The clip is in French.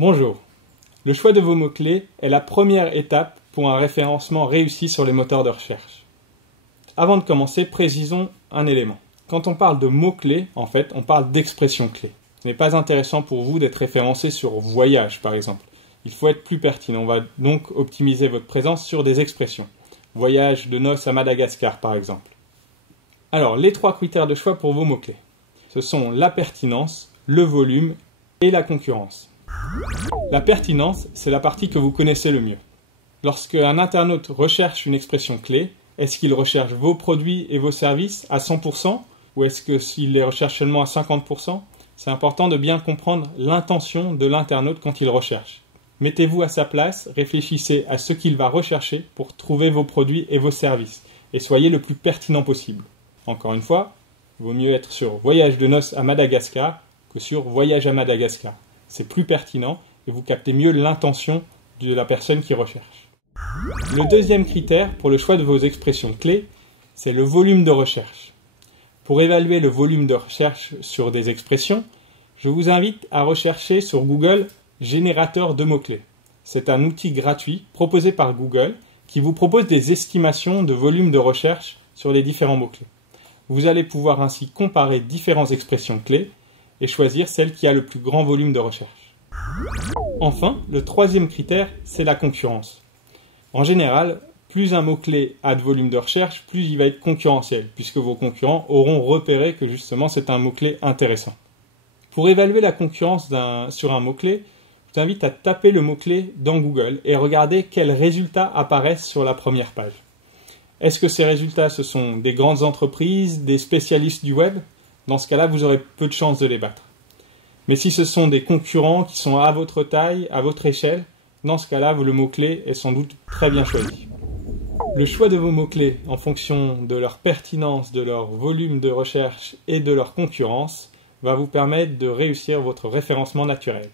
Bonjour. Le choix de vos mots-clés est la première étape pour un référencement réussi sur les moteurs de recherche. Avant de commencer, précisons un élément. Quand on parle de mots-clés, en fait, on parle d'expressions clés. Ce n'est pas intéressant pour vous d'être référencé sur voyage, par exemple. Il faut être plus pertinent. On va donc optimiser votre présence sur des expressions. Voyage de noces à Madagascar, par exemple. Alors, les 3 critères de choix pour vos mots-clés. Ce sont la pertinence, le volume et la concurrence. La pertinence, c'est la partie que vous connaissez le mieux. Lorsque un internaute recherche une expression clé, est-ce qu'il recherche vos produits et vos services à 100% ou est-ce que s'il les recherche seulement à 50%? C'est important de bien comprendre l'intention de l'internaute quand il recherche. Mettez-vous à sa place, réfléchissez à ce qu'il va rechercher pour trouver vos produits et vos services et soyez le plus pertinent possible. Encore une fois, il vaut mieux être sur voyage de noces à Madagascar que sur voyage à Madagascar. C'est plus pertinent et vous captez mieux l'intention de la personne qui recherche. Le deuxième critère pour le choix de vos expressions clés, c'est le volume de recherche. Pour évaluer le volume de recherche sur des expressions, je vous invite à rechercher sur Google générateur de mots-clés. C'est un outil gratuit proposé par Google qui vous propose des estimations de volume de recherche sur les différents mots-clés. Vous allez pouvoir ainsi comparer différentes expressions clés et choisir celle qui a le plus grand volume de recherche. Enfin, le troisième critère, c'est la concurrence. En général, plus un mot-clé a de volume de recherche, plus il va être concurrentiel, puisque vos concurrents auront repéré que justement c'est un mot-clé intéressant. Pour évaluer la concurrence sur un mot-clé, je vous invite à taper le mot-clé dans Google et regarder quels résultats apparaissent sur la première page. Est-ce que ces résultats, ce sont des grandes entreprises, des spécialistes du web? Dans ce cas-là, vous aurez peu de chances de les battre. Mais si ce sont des concurrents qui sont à votre taille, à votre échelle, dans ce cas-là, le mot-clé est sans doute très bien choisi. Le choix de vos mots-clés en fonction de leur pertinence, de leur volume de recherche et de leur concurrence va vous permettre de réussir votre référencement naturel.